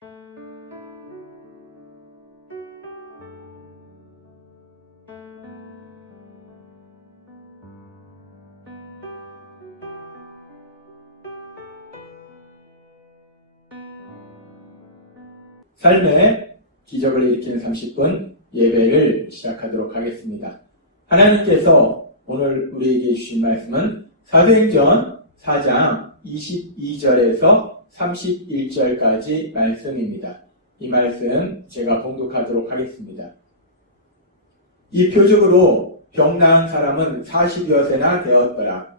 삶의 기적을 일으키는 30분 예배를 시작하도록 하겠습니다. 하나님께서 오늘 우리에게 주신 말씀은 사도행전 4장 22절에서 31절까지 말씀입니다. 이 말씀 제가 봉독하도록 하겠습니다. 이 표적으로 병 나은 사람은 40여 세나 되었더라.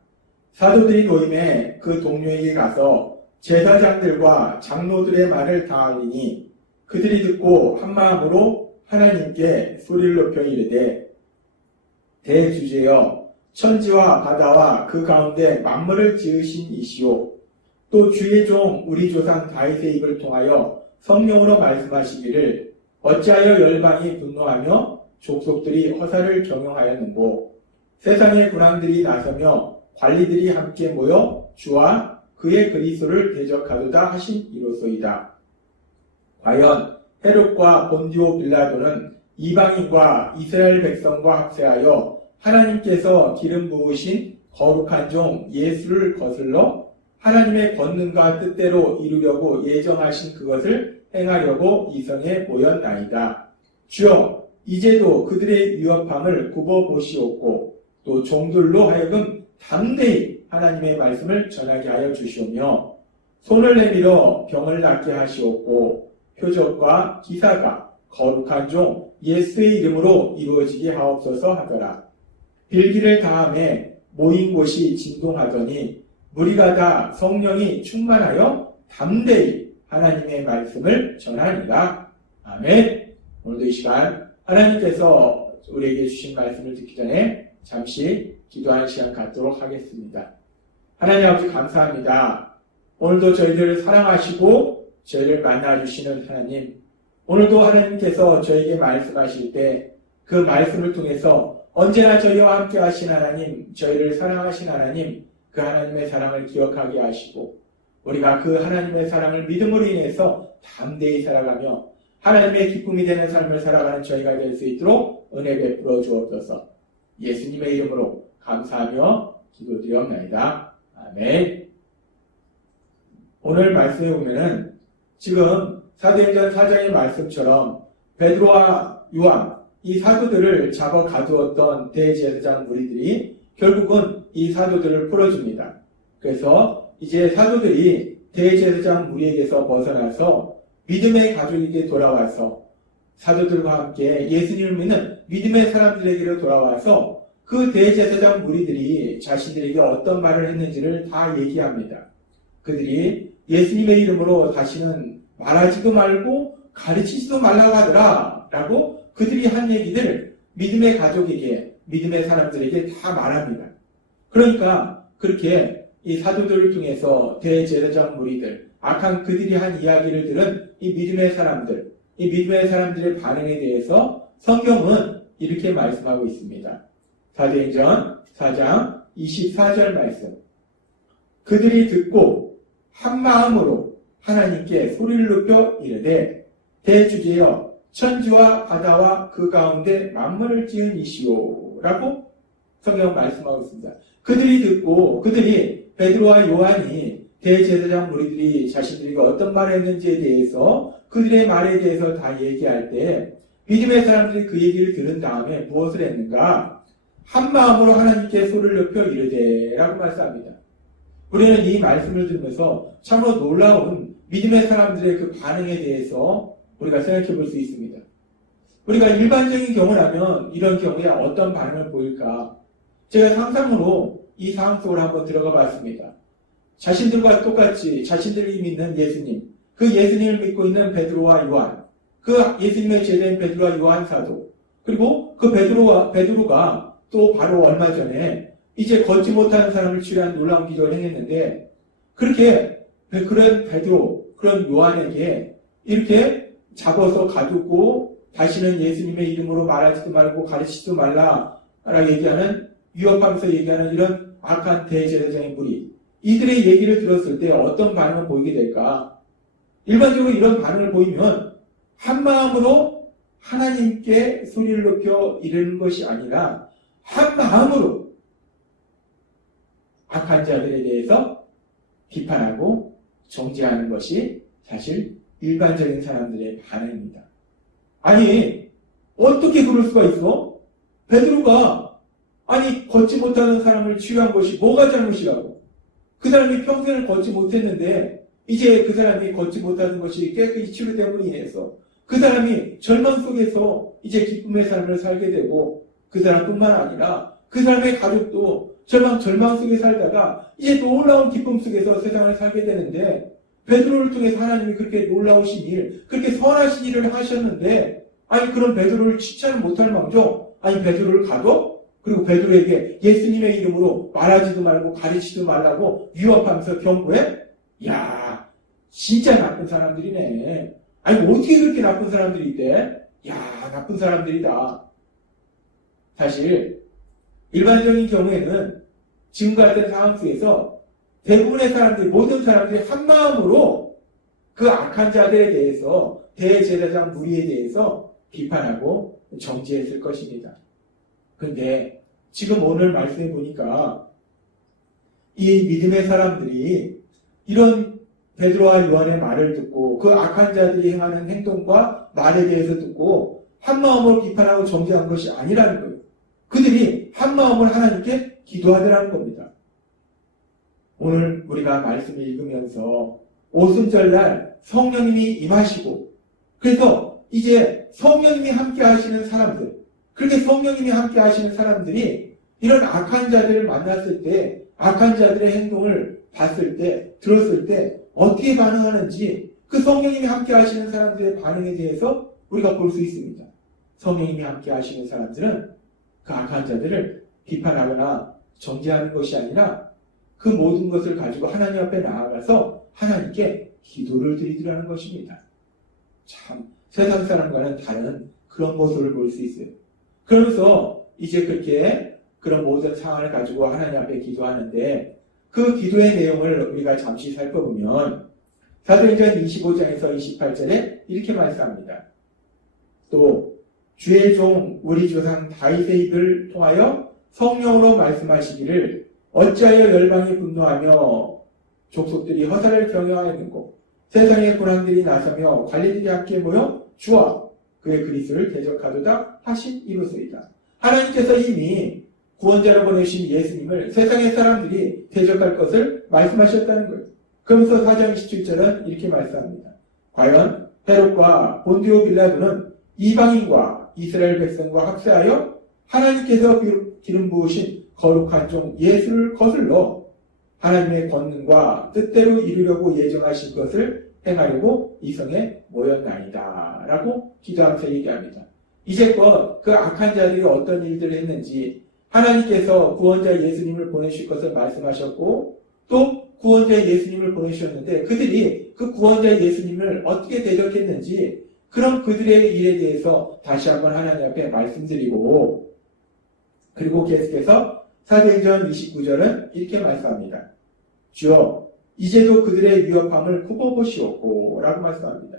사도들이 모임에 그 동료에게 가서 제사장들과 장로들의 말을 다하리니 그들이 듣고 한마음으로 하나님께 소리를 높여 이르되 대주제여 천지와 바다와 그 가운데 만물을 지으신 이시오 또 주의 종 우리 조상 다윗의 입을 통하여 성령으로 말씀하시기를 어찌하여 열방이 분노하며 족속들이 허사를 경영하였는고 세상의 군왕들이 나서며 관리들이 함께 모여 주와 그의 그리스도를 대적하도다 하신 이로소이다. 과연 헤롯과 본디오 빌라도는 이방인과 이스라엘 백성과 합세하여 하나님께서 기름 부으신 거룩한 종 예수를 거슬러 하나님의 권능과 뜻대로 이루려고 예정하신 그것을 행하려고 이성에 모였나이다. 주여 이제도 그들의 위협함을 굽어보시옵고 또 종들로 하여금 담대히 하나님의 말씀을 전하게 하여 주시오며 손을 내밀어 병을 낫게 하시옵고 표적과 기사가 거룩한 종 예수의 이름으로 이루어지게 하옵소서 하더라. 빌기를 다함에 모인 곳이 진동하더니 무리가 다 성령이 충만하여 담대히 하나님의 말씀을 전하니라. 아멘. 오늘도 이 시간 하나님께서 우리에게 주신 말씀을 듣기 전에 잠시 기도하는 시간 갖도록 하겠습니다. 하나님 아버지 감사합니다. 오늘도 저희들을 사랑하시고 저희를 만나주시는 하나님, 오늘도 하나님께서 저에게 말씀하실 때 그 말씀을 통해서 언제나 저희와 함께 하신 하나님, 저희를 사랑하신 하나님, 그 하나님의 사랑을 기억하게 하시고 우리가 그 하나님의 사랑을 믿음으로 인해서 담대히 살아가며 하나님의 기쁨이 되는 삶을 살아가는 저희가 될 수 있도록 은혜 베풀어 주옵소서. 예수님의 이름으로 감사하며 기도드리옵나이다. 아멘. 오늘 말씀에 보면은 지금 사도행전 4장의 말씀처럼 베드로와 요한 이 사도들을 잡아 가두었던 대제사장 무리들이 결국은 이 사도들을 풀어줍니다. 그래서 이제 사도들이 대제사장 무리에게서 벗어나서 믿음의 가족에게 돌아와서 사도들과 함께 예수님을 믿는 믿음의 사람들에게로 돌아와서 그 대제사장 무리들이 자신들에게 어떤 말을 했는지를 다 얘기합니다. 그들이 예수님의 이름으로 다시는 말하지도 말고 가르치지도 말라고 하더라 라고 그들이 한 얘기들 믿음의 가족에게 믿음의 사람들에게 다 말합니다. 그러니까 그렇게 이 사도들을 통해서 대제사장 무리들 악한 그들이 한 이야기를 들은 이 믿음의 사람들, 이 믿음의 사람들의 반응에 대해서 성경은 이렇게 말씀하고 있습니다. 사도행전 4장 24절 말씀. 그들이 듣고 한 마음으로 하나님께 소리를 높여 이르되 대주제여 천지와 바다와 그 가운데 만물을 지은 이시오 라고 성경 말씀하고 있습니다. 그들이 듣고 그들이 베드로와 요한이 대제사장 무리들이 자신들에게 어떤 말을 했는지에 대해서 그들의 말에 대해서 다 얘기할 때 믿음의 사람들이 그 얘기를 들은 다음에 무엇을 했는가? 한 마음으로 하나님께 소리를 높여 이르되 라고 말씀합니다. 우리는 이 말씀을 들으면서 참으로 놀라운 믿음의 사람들의 그 반응에 대해서 우리가 생각해 볼 수 있습니다. 우리가 일반적인 경우라면 이런 경우에 어떤 반응을 보일까? 제가 상상으로 이 상황 속으로 한번 들어가 봤습니다. 자신들과 똑같이 자신들이 믿는 예수님, 그 예수님을 믿고 있는 베드로와 요한, 그 예수님의 제자인 베드로와 요한 사도, 그리고 그 베드로가 또 바로 얼마 전에 이제 걷지 못하는 사람을 치유한 놀라운 기적을 행했는데 그렇게 그런 베드로, 그런 요한에게 이렇게 잡아서 가두고 다시는 예수님의 이름으로 말하지도 말고 가르치지도 말라라고 얘기하는 위협하면서 얘기하는 이런 악한 대제사장의 무리 이들의 얘기를 들었을 때 어떤 반응을 보이게 될까? 일반적으로 이런 반응을 보이면 한마음으로 하나님께 소리를 높여 이르는 것이 아니라 한마음으로 악한 자들에 대해서 비판하고 정죄하는 것이 사실 일반적인 사람들의 반응입니다. 아니, 어떻게 그럴 수가 있어? 베드로가 걷지 못하는 사람을 치유한 것이 뭐가 잘못이라고? 그 사람이 평생을 걷지 못했는데 이제 그 사람이 걷지 못하는 것이 깨끗이 치유됨으로 인해서 그 사람이 절망 속에서 이제 기쁨의 삶을 살게 되고 그 사람뿐만 아니라 그 사람의 가족도 절망 속에 살다가 이제 놀라운 기쁨 속에서 세상을 살게 되는데 베드로를 통해서 하나님이 그렇게 놀라우신 일, 그렇게 선하신 일을 하셨는데 그런 베드로를 칭찬을 못할 망정 베드로를 가둬? 그리고 베드로에게 예수님의 이름으로 말하지도 말고 가르치지도 말라고 위협하면서 경고해? 야, 진짜 나쁜 사람들이네. 어떻게 그렇게 나쁜 사람들이 있대? 야, 나쁜 사람들이다. 사실 일반적인 경우에는 지금과 같은 상황 속에서 대부분의 사람들이, 모든 사람들이 한마음으로 그 악한 자들에 대해서, 대제사장 무리에 대해서 비판하고 정죄했을 것입니다. 근데 지금 오늘 말씀해 보니까 이 믿음의 사람들이 이런 베드로와 요한의 말을 듣고 그 악한 자들이 행하는 행동과 말에 대해서 듣고 한마음으로 비판하고 정죄한 것이 아니라는 거예요. 그들이 한마음으로 하나님께 기도하더라는 겁니다. 오늘 우리가 말씀을 읽으면서 오순절날 성령님이 임하시고 그래서 이제 성령님이 함께 하시는 사람들, 그렇게 성령님이 함께 하시는 사람들이 이런 악한 자들을 만났을 때, 악한 자들의 행동을 봤을 때, 들었을 때 어떻게 반응하는지 그 성령님이 함께 하시는 사람들의 반응에 대해서 우리가 볼 수 있습니다. 성령님이 함께 하시는 사람들은 그 악한 자들을 비판하거나 정죄하는 것이 아니라 그 모든 것을 가지고 하나님 앞에 나아가서 하나님께 기도를 드리더라는 것입니다. 참 세상 사람과는 다른 그런 모습을 볼 수 있어요. 그러면서 이제 그렇게 그런 모든 상황을 가지고 하나님 앞에 기도하는데 그 기도의 내용을 우리가 잠시 살펴보면 사도행전 25장에서 28절에 이렇게 말씀합니다. 또 주의 종 우리 조상 다윗의 입을 통하여 성령으로 말씀하시기를 어찌하여 열방이 분노하며 족속들이 허사를 경영하였는고 세상의 군왕들이 나서며 관리들이 함께 모여 주와 그의 그리스도를 대적하도다 하신 이로소이다. 하나님께서 이미 구원자로 보내신 예수님을 세상의 사람들이 대적할 것을 말씀하셨다는 거예요. 그러면서 4장 27절은 이렇게 말씀합니다. 과연 헤롯과 본디오 빌라도는 이방인과 이스라엘 백성과 합세하여 하나님께서 기름 부으신 거룩한 종 예수를 거슬러 하나님의 권능과 뜻대로 이루려고 예정하신 것을 행하려고 이 성에 모였나이다 라고 기도하면서 얘기합니다. 이제껏 그 악한 자들이 어떤 일들을 했는지 하나님께서 구원자 예수님을 보내실 것을 말씀하셨고 또 구원자 예수님을 보내주셨는데 그들이 그 구원자 예수님을 어떻게 대적했는지 그런 그들의 일에 대해서 다시 한번 하나님 앞에 말씀드리고 그리고 계속해서 사도행전 29절은 이렇게 말씀합니다. 주여 이제도 그들의 위협함을 굽어보시옵고 라고 말씀합니다.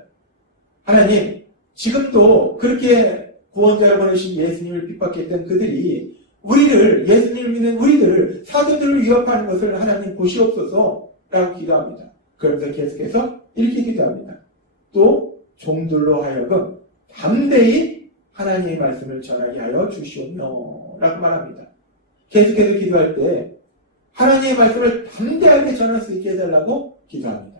하나님 지금도 그렇게 구원자로 보내신 예수님을 핍박했던 그들이 우리를 예수님을 믿는 우리들을 사도들을 위협하는 것을 하나님 보시옵소서 라고 기도합니다. 그러면서 계속해서 이렇게 기도합니다. 또 종들로 하여금 담대히 하나님의 말씀을 전하게 하여 주시오며 라고 말합니다. 계속해서 기도할 때 하나님의 말씀을 담대하게 전할 수 있게 해달라고 기도합니다.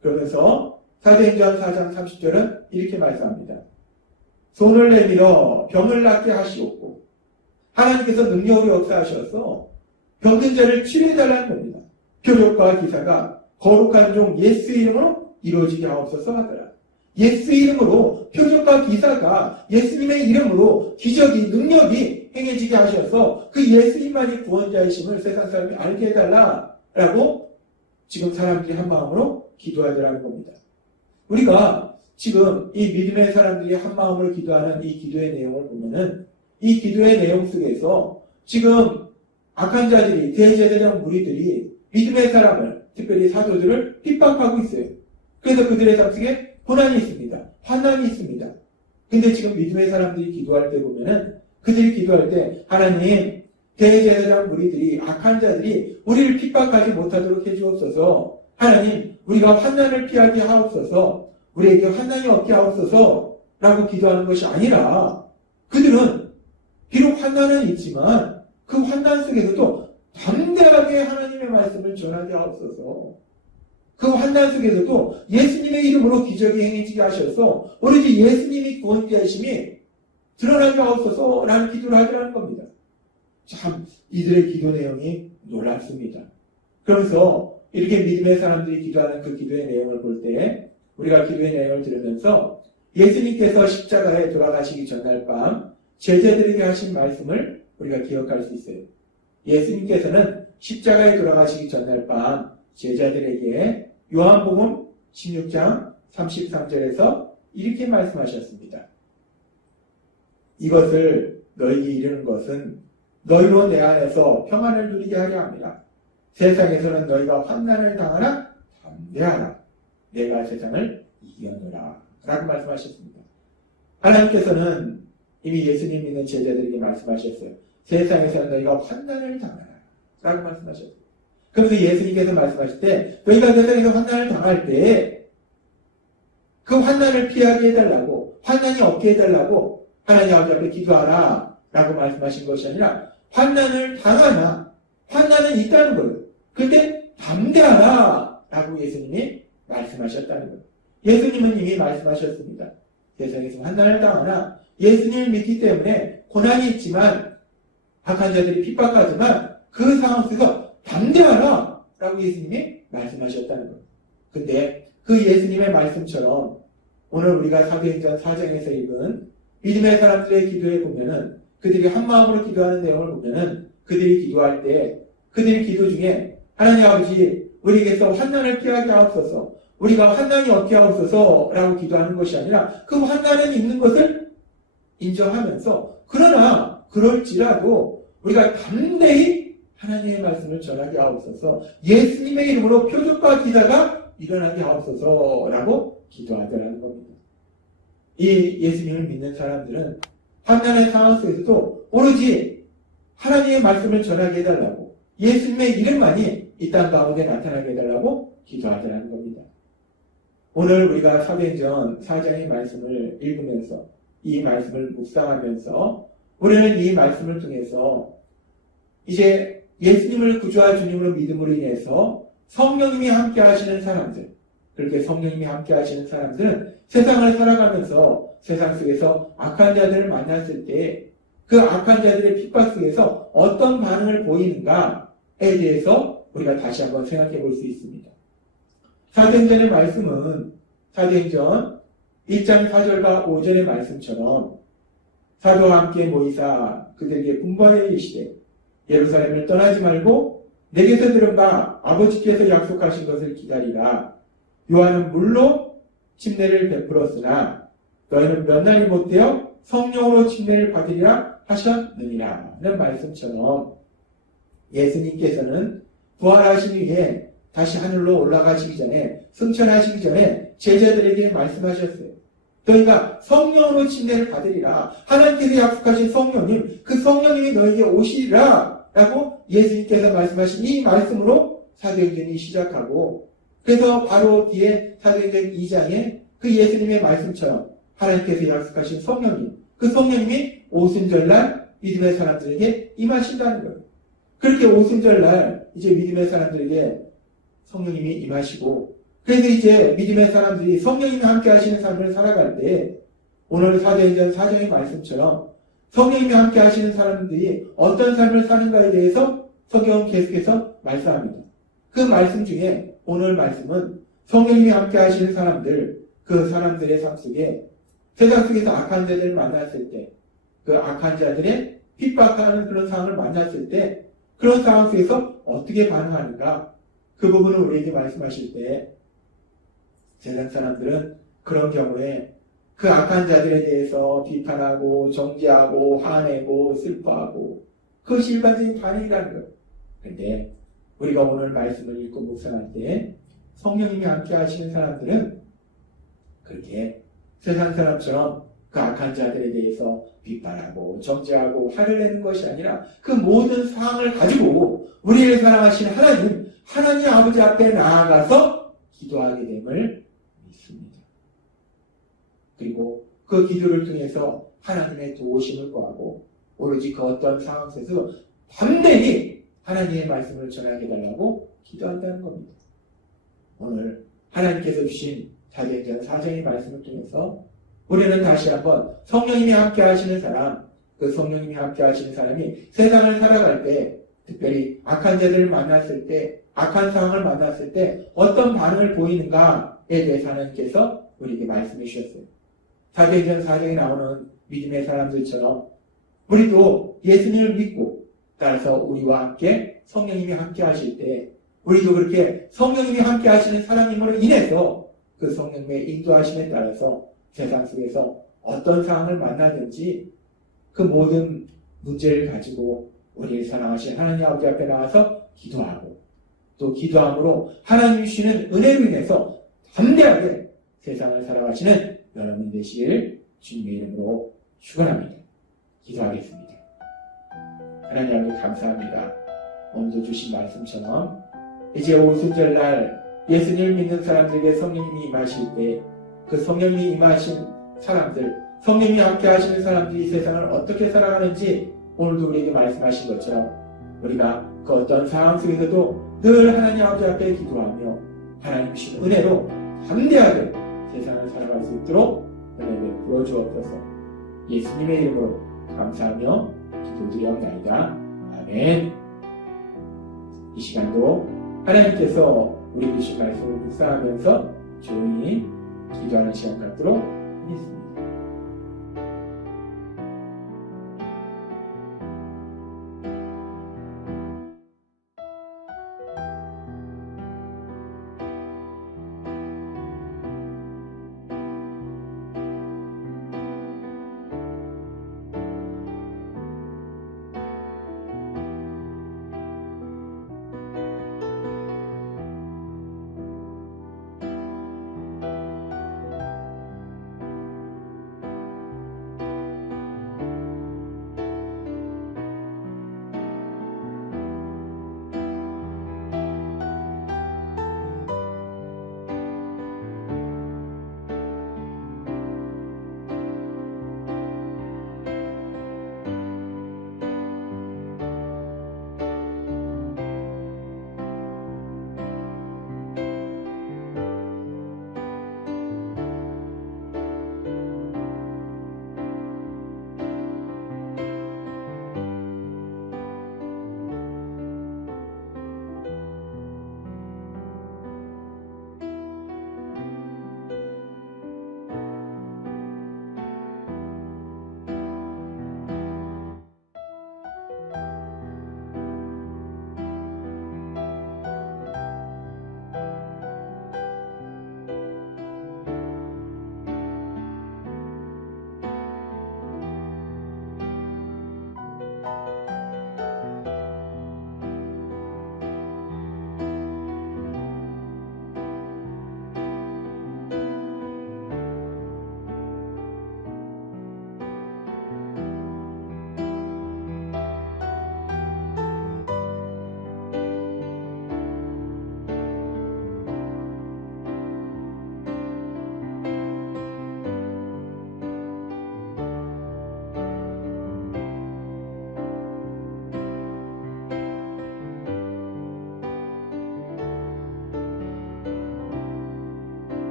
그러면서 사도행전 4장 30절은 이렇게 말씀합니다. 손을 내밀어 병을 낫게 하시옵고 하나님께서 능력으로 역사하셔서 병든 자를 치료해달라는 겁니다. 표적과 기사가 거룩한 종 예수 이름으로 이루어지게 하옵소서 하더라. 예수 이름으로 표적과 기사가 예수님의 이름으로 기적이 능력이 행해지게 하셔서 그 예수님만이 구원자이심을 세상 사람이 알게 해달라라고 지금 사람들이 한 마음으로 기도하더라는 겁니다. 우리가 지금 이 믿음의 사람들이 한 마음으로 기도하는 이 기도의 내용을 보면은 이 기도의 내용 속에서 지금 악한 자들이 대제사장 무리들이 믿음의 사람을 특별히 사도들을 핍박하고 있어요. 그래서 그들의 삶 속에 고난이 있습니다. 환난이 있습니다. 근데 지금 믿음의 사람들이 기도할 때 보면은 그들이 기도할 때 하나님 대제사장 무리들이 악한 자들이 우리를 핍박하지 못하도록 해주옵소서. 하나님 우리가 환난을 피하게 하옵소서. 우리에게 환난이 없게 하옵소서 라고 기도하는 것이 아니라 그들은 비록 환난은 있지만 그 환난 속에서도 담대하게 하나님의 말씀을 전하게 하옵소서. 그 환난 속에서도 예수님의 이름으로 기적이 행해지게 하셔서 오로지 예수님이 구원자이심이 드러나게 하옵소서 라는 기도를 하더라는 겁니다. 참 이들의 기도 내용이 놀랍습니다. 그러면서 이렇게 믿음의 사람들이 기도하는 그 기도의 내용을 볼 때 우리가 기도의 내용을 들으면서 예수님께서 십자가에 돌아가시기 전날 밤 제자들에게 하신 말씀을 우리가 기억할 수 있어요. 예수님께서는 십자가에 돌아가시기 전날 밤 제자들에게 요한복음 16장 33절에서 이렇게 말씀하셨습니다. 이것을 너희에게 이르는 것은 너희로 내 안에서 평안을 누리게 하려 함이라. 세상에서는 너희가 환난을 당하나 담대하라. 내가 세상을 이겼노라. 라고 말씀하셨습니다. 하나님께서는 이미 예수님 믿는 제자들에게 말씀하셨어요. 세상에서는 너희가 환난을 당하라. 라고 말씀하셨어요. 그래서 예수님께서 말씀하실 때 너희가 세상에서 환난을 당할 때 그 환난을 피하게 해달라고 환난이 없게 해달라고 하나님 아버지 앞에 기도하라 라고 말씀하신 것이 아니라 환난을 당하나 환난은 있다는 거예요. 그런데 담대하라 라고 예수님이 말씀하셨다는 거예요. 예수님은 이미 말씀하셨습니다. 세상에서 환난을 당하나 예수님을 믿기 때문에 고난이 있지만 악한 자들이 핍박하지만 그 상황 속에서 담대하라 라고 예수님이 말씀하셨다는 거예요. 근데 그 예수님의 말씀처럼 오늘 우리가 사도행전 4장에서 읽은 믿음의 사람들의 기도에 보면은 그들이 한마음으로 기도하는 내용을 보면은 그들이 기도할 때 그들의 기도 중에 하나님 아버지 우리에게서 환난을 피하게 하옵소서 우리가 환난이 없게 하옵소서 라고 기도하는 것이 아니라 그 환난은 있는 것을 인정하면서 그러나 그럴지라도 우리가 담대히 하나님의 말씀을 전하게 하옵소서 예수님의 이름으로 표적과 기사가 일어나게 하옵소서라고 기도하더라는 겁니다. 이 예수님을 믿는 사람들은 환난의 상황 속에서도 오로지 하나님의 말씀을 전하게 해달라고 예수님의 이름만이 이 땅 가운데 나타나게 해달라고 기도하더라는 겁니다. 오늘 우리가 사도행전 4장의 말씀을 읽으면서 이 말씀을 묵상하면서 우리는 이 말씀을 통해서 이제 예수님을 구주와 주님으로 믿음으로 인해서 성령님이 함께 하시는 사람들, 그렇게 성령님이 함께 하시는 사람들은 세상을 살아가면서 세상 속에서 악한 자들을 만났을 때 그 악한 자들의 핍박 속에서 어떤 반응을 보이는가에 대해서 우리가 다시 한번 생각해 볼 수 있습니다. 사도행전의 말씀은 사도행전 1장 4절과 5절의 말씀처럼 사도와 함께 모이사 그들에게 분부하여 이르시되 예루살렘을 떠나지 말고 내게서 들은 바 아버지께서 약속하신 것을 기다리라. 요한은 물로 침례를 베풀었으나 너희는 몇 날이 못되어 성령으로 침례를 받으리라 하셨느니라 는 말씀처럼 예수님께서는 부활하신 후에 다시 하늘로 올라가시기 전에 승천하시기 전에 제자들에게 말씀하셨어요. 너희가 성령으로 침례를 받으리라. 하나님께서 약속하신 성령님, 그 성령님이 너희에게 오시리라 라고 예수님께서 말씀하신 이 말씀으로 사도행전이 시작하고 그래서 바로 뒤에 사도행전 2장에 그 예수님의 말씀처럼 하나님께서 약속하신 성령님, 그 성령님이 오순절날 믿음의 사람들에게 임하신다는 거예요. 그렇게 오순절날 이제 믿음의 사람들에게 성령님이 임하시고 그래서 이제 믿음의 사람들이 성령님이 함께 하시는 삶을 살아갈 때 오늘 사도행전 4장의 말씀처럼 성령님이 함께 하시는 사람들이 어떤 삶을 사는가에 대해서 성경은 계속해서 말씀합니다. 그 말씀 중에 오늘 말씀은 성령님이 함께 하시는 사람들, 그 사람들의 삶 속에 세상 속에서 악한 자들을 만났을 때, 그 악한 자들의 핍박하는 그런 상황을 만났을 때, 그런 상황 속에서 어떻게 반응하는가, 그 부분을 우리에게 말씀하실 때, 세상 사람들은 그런 경우에 그 악한 자들에 대해서 비판하고, 정죄하고, 화내고, 슬퍼하고, 그것이 일반적인 반응이라는 거예요. 그런데 우리가 오늘 말씀을 읽고 묵상할 때, 성령님이 함께 하시는 사람들은 그렇게 세상 사람처럼 그 악한 자들에 대해서 비판하고 정죄하고 화를 내는 것이 아니라 그 모든 상황을 가지고 우리를 사랑하시는 하나님 아버지 앞에 나아가서 기도하게 됨을 믿습니다. 그리고 그 기도를 통해서 하나님의 도우심을 구하고 오로지 그 어떤 상황 속에서 담대히 하나님의 말씀을 전하게 해달라고 기도한다는 겁니다. 오늘 하나님께서 주신 사도행전 4장의 말씀을 통해서 우리는 다시 한번 성령님이 함께 하시는 사람, 그 성령님이 함께 하시는 사람이 세상을 살아갈 때, 특별히 악한 자들을 만났을 때, 악한 상황을 만났을 때 어떤 반응을 보이는가에 대해서 하나님께서 우리에게 말씀해 주셨어요. 사도행전 4장에 나오는 믿음의 사람들처럼 우리도 예수님을 믿고 따라서 우리와 함께 성령님이 함께 하실 때 우리도 그렇게 성령님이 함께 하시는 사람임으로 인해서 그 성령님의 인도하심에 따라서 세상 속에서 어떤 상황을 만나든지 그 모든 문제를 가지고 우리를 사랑하신 하나님 아버지 앞에 나와서 기도하고 또 기도함으로 하나님이 주시는 은혜로 인해서 담대하게 세상을 살아가시는 여러분 되시길 주님의 이름으로 축원합니다. 기도하겠습니다. 하나님 아버지 감사합니다. 오늘도 주신 말씀처럼 이제 오순절날 예수님을 믿는 사람들에게 성령님이 임하실 때 그 성령님이 임하신 사람들, 성령님이 함께 하시는 사람들이 세상을 어떻게 살아가는지 오늘도 우리에게 말씀하신 것처럼 우리가 그 어떤 상황 속에서도 늘 하나님 아버지 앞에 기도하며 하나님 주신 은혜로 담대하게 세상을 살아갈 수 있도록 은혜를 부어주옵소서. 예수님의 이름으로 감사하며 기도드리옵나이다. 아멘. 이 시간도 하나님께서 우리 주신 말씀을 묵상하면서 조용히 기도하는 시간 갖도록 하겠습니다.